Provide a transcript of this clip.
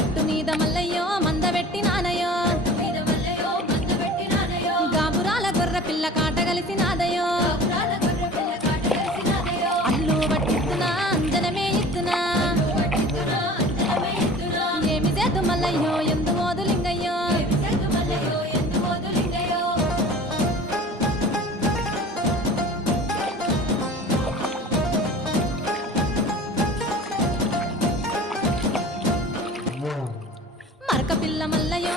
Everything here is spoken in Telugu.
గట్టు మీద మల్లయ్యో మందబెట్టి నానయో గాబురాల గొర్ర పిల్ల కాట కలిసి నాదయో అల్లు పట్టిస్తున్నా అంజనమే ఇస్తున్నా ఏమి చేద్దు మల్లయ్యో ఎందు మోదులింగయ్యో మరక పిల్ల మల్లయ్యో